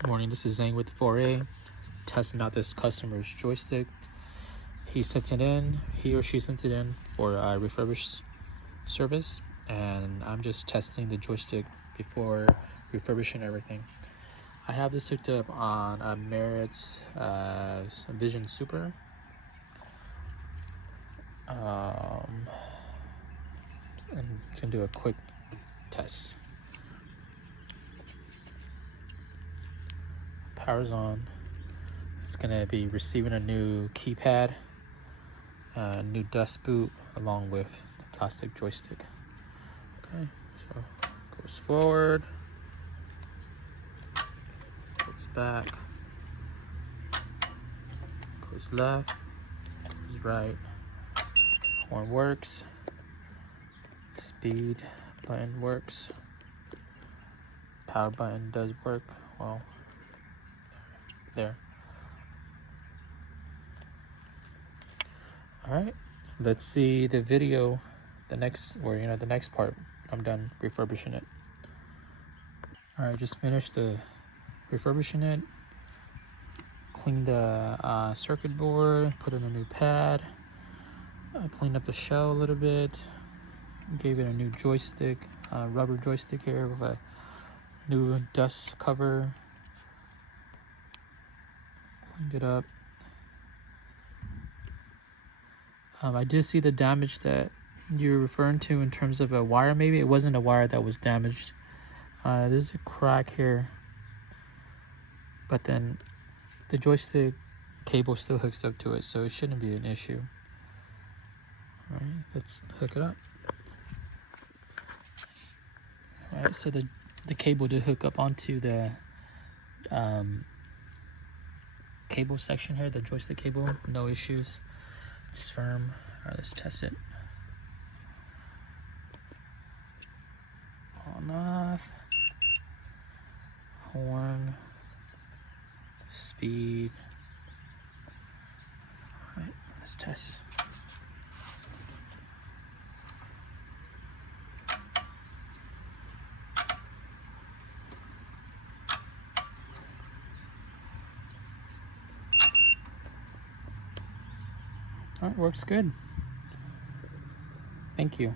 Good morning, this is Zhang with 4A, testing out this customer's joystick. He or she sent it in for a refurbish service, and I'm just testing the joystick before refurbishing everything. I have this hooked up on a Merit's Vision Super. And I'm just gonna do a quick test. Power's on. It's gonna be receiving a new keypad, a new dust boot, along with the plastic joystick. Okay, so goes forward, goes back, goes left, goes right. Horn works. Speed button works. Power button does work. Well, there. All right, let's see the video, the next part. I'm done refurbishing it. All right, just finished the refurbishing it. Cleaned the circuit board, put in a new pad, cleaned up the shell a little bit, gave it a new joystick, rubber joystick here with a new dust cover. Cleaned it up. I did see the damage that you're referring to in terms of a wire. Maybe it wasn't a wire that was damaged. There's a crack here, but then the joystick cable still hooks up to it, so it shouldn't be an issue. All right, let's hook it up. All right, so the cable did hook up onto the cable section here, the joystick cable, no issues. It's firm. All right, let's test it. On, off. Horn. Speed. All right, let's test. All right, works good. Thank you.